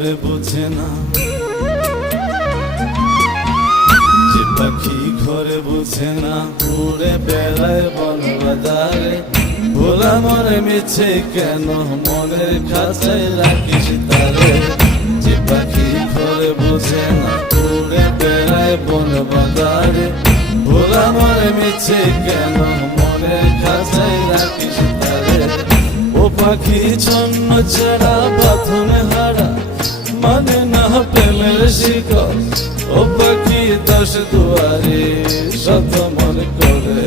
ঘরে বোঝে না, যে পাখি ঘরে বোঝে না উড়ে বেড়ায় বন বাজারে। ভোলা মরে মিছে কেন মনের খাঁচায় রাখিস তারে। যে পাখি ঘরে বোঝে না উড়ে বেড়ায় বন বাজারে। ভোলা মরে মিছে কেন মনের খাঁচায় রাখিস তারে। ও পাখি ছন্ন ছাড়া বাঁধনে হারা, মানে না প্রেমের শিকল। ও পাখি দশ দুয়ারে শত মন করে